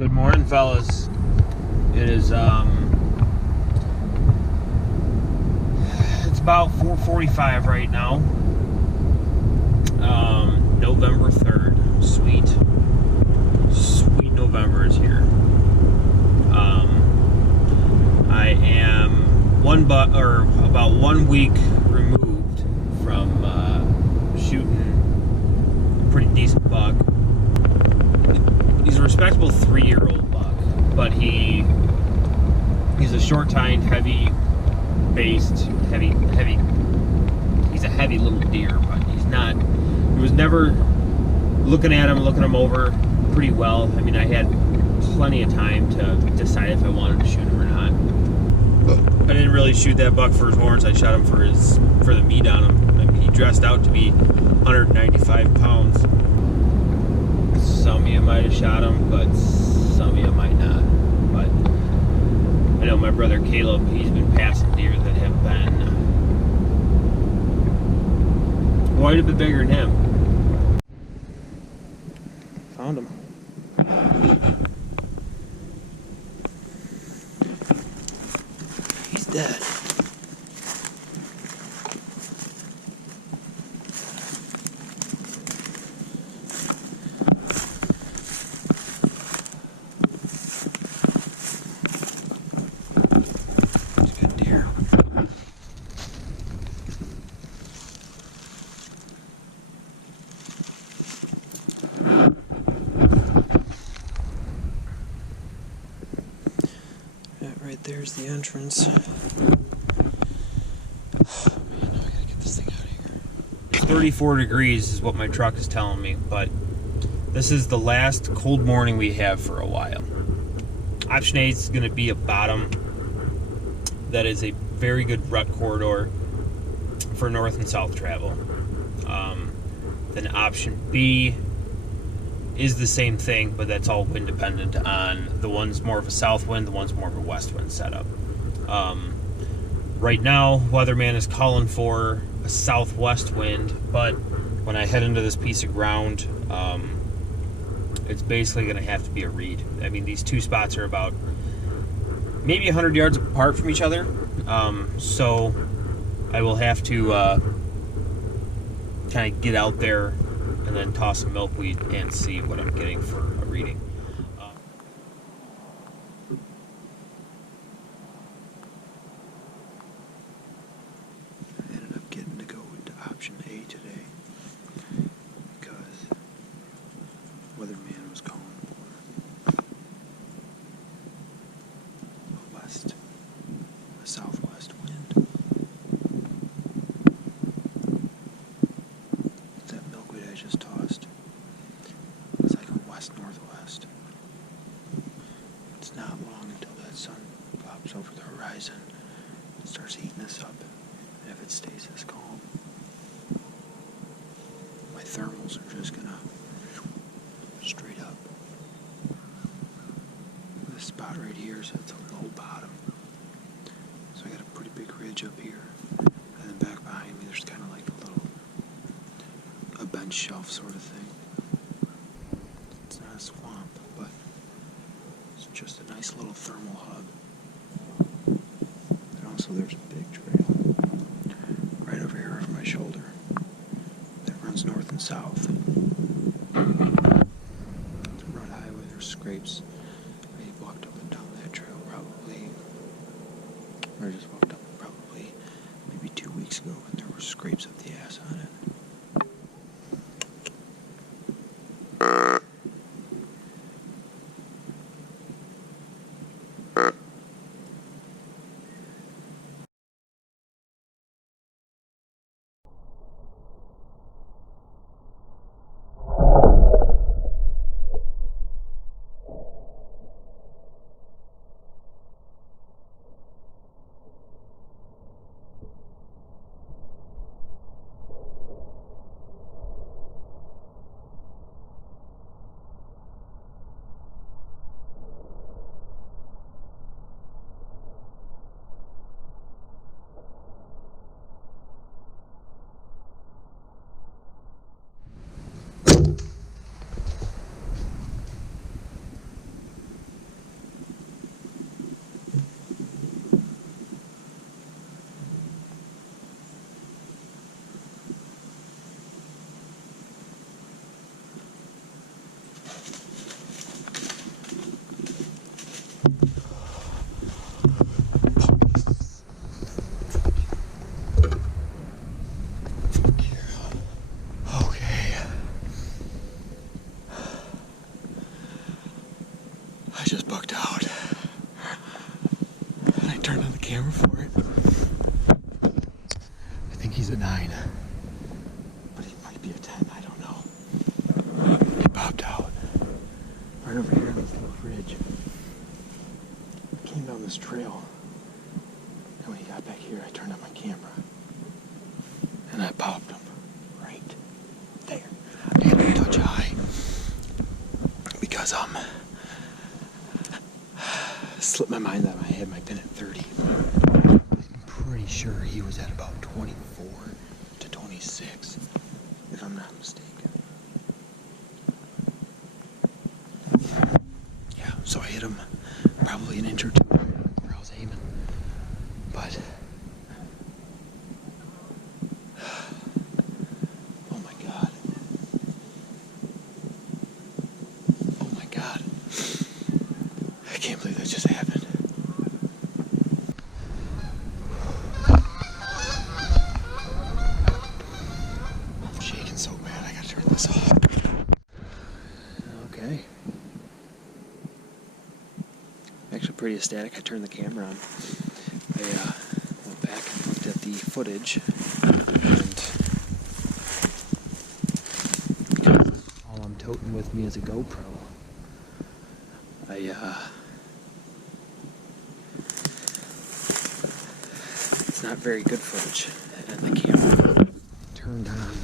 Good morning, fellas. It is it's about 4:45 right now. November 3rd. Sweet November is here. I am about 1 week removed from shooting a pretty decent buck. He's a respectable 3-year-old buck, but he's a short-tined, heavy-based, he's a heavy little deer, but he was never looking him over pretty well. I mean, I had plenty of time to decide if I wanted to shoot him or not. I didn't really shoot that buck for his horns. I shot him for the meat on him. I mean, he dressed out to be 195 pounds. Some of you might have shot him, but some of you might not. But I know my brother Caleb, he's been passing deer that have been quite a bit bigger than him. Found him. He's dead. Right there's the entrance. Man, I gotta get this thing out of here. 34 degrees is what my truck is telling me, but this is the last cold morning we have for a while. Option 8 is going to be a bottom that is a very good rut corridor for north and south travel. Then option B is the same thing, but that's all wind dependent on the one's more of a south wind, the one's more of a west wind setup. Right now, weatherman is calling for a southwest wind, but when I head into this piece of ground, it's basically going to have to be a reed. I mean, these two spots are about maybe 100 yards apart from each other, so I will have to kind of get out there and then toss some milkweed and see what I'm getting for a reading. I ended up getting to go into option A today because weatherman was calling for a southwest wind. That milkweed I just tossed, it's like a west-northwest. It's not long until that sun pops over the horizon and starts heating us up. And if it stays this calm, my thermals are just gonna straight up. This spot right here is at the low bottom. So I got a pretty big ridge up here. And then back behind me there's kind of like a bench shelf sort of thing. It's not a swamp, but it's just a nice little thermal hub. And also there's a big trail right over here over my shoulder that runs north and south. It's a road highway, there's scrapes. I walked up and down that trail I just walked up probably maybe 2 weeks ago and there were scrapes up the ass on it. I just bucked out. And I turned on the camera for it. I think he's a 9. But he might be a 10, I don't know. He popped out. Right over here on this little ridge. I came down this trail. And when he got back here, I turned on my camera. And I popped him. Right there. I had to touch high. Because slipped my mind that I had my pin at 30. I'm pretty sure he was at about 24 to 26, if I'm not mistaken. Yeah, so I hit him probably an inch or two where I was aiming. But oh my god. Oh my god. I can't believe that just happened. I'm shaking so bad, I gotta turn this off. Okay. Actually pretty ecstatic. I turned the camera on. I went back and looked at the footage, and because all I'm toting with me is a GoPro, it's not very good footage, and the camera turned on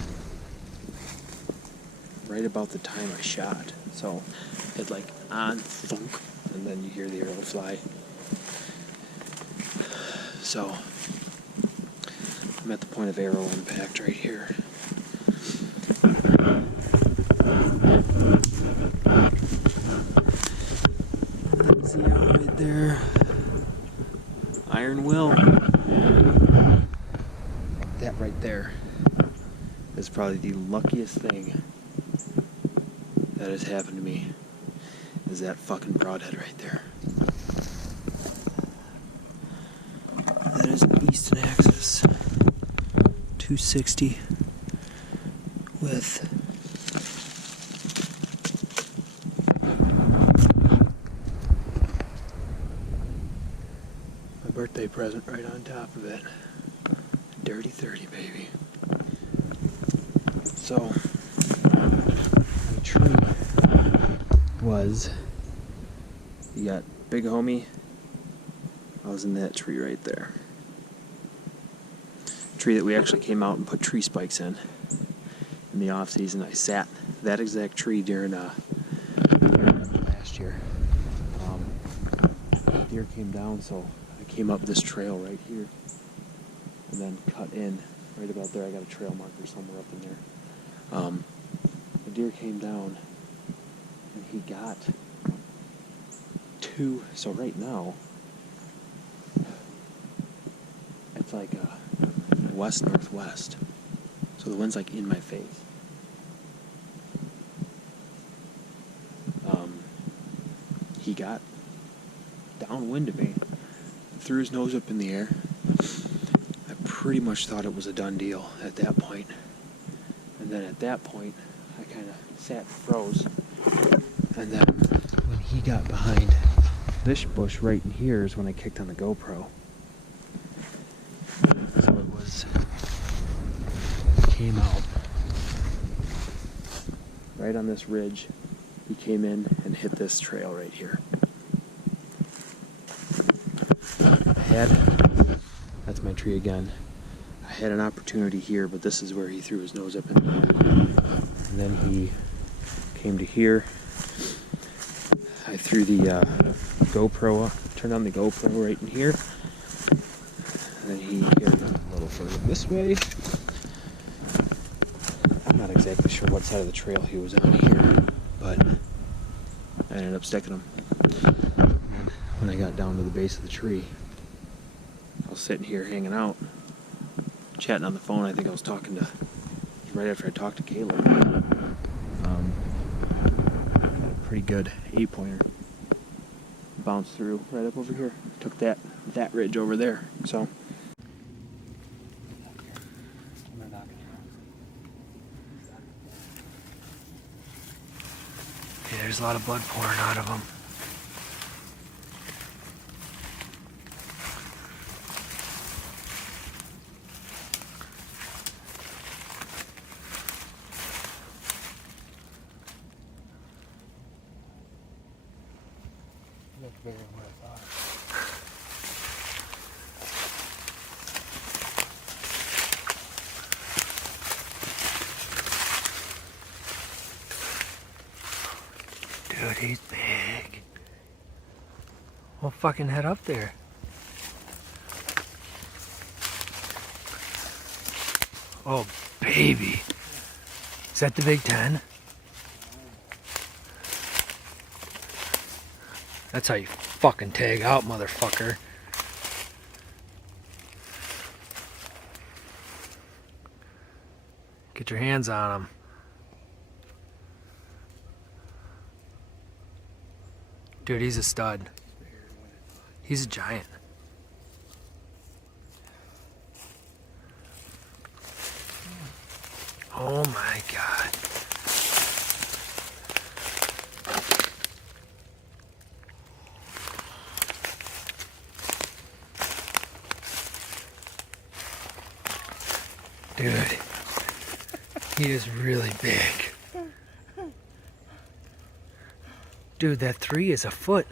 right about the time I shot, so it like on thunk, and then you hear the arrow fly. So I'm at the point of arrow impact right here. See out right there. Iron will. That right there is probably the luckiest thing that has happened to me, is that fucking broadhead right there. That is an Easton Axis 260 with my birthday present right on top of it. Dirty 30, baby. So, the tree was, you got Big Homie, I was in that tree right there. Tree that we actually came out and put tree spikes in the off season. I sat that exact tree during last year. Deer came down, so I came up this trail right here and then cut in right about there. I got a trail marker somewhere up in there. The deer came down and he got 2. So right now it's like west-northwest, so the wind's like in my face. He got downwind of me, threw his nose up in the air. I pretty much thought it was a done deal at that point. And then at that point, I kind of sat and froze. And then when he got behind this bush right in here is when I kicked on the GoPro. So it came out right on this ridge. He came in and hit this trail right here. That's my tree again. I had an opportunity here, but this is where he threw his nose up in the air. And then he came to here. I threw the GoPro up, turned on the GoPro right in here. And then he hit a little further this way. I'm not exactly sure what side of the trail he was on here, but I ended up sticking him. When I got down to the base of the tree, I was sitting here hanging out, chatting on the phone. I think I was talking to, right after I talked to Caleb. Had a pretty good 8-pointer. Bounced through right up over here. Took that ridge over there. So. Okay, there's a lot of blood pouring out of him. That's bigger than what I thought. Dude, he's big. We'll fucking head up there. Oh, baby. Is that the Big 10? That's how you fucking tag out, motherfucker. Get your hands on him. Dude, he's a stud. He's a giant. Oh my God. Dude, he is really big. Dude, that 3 is a foot.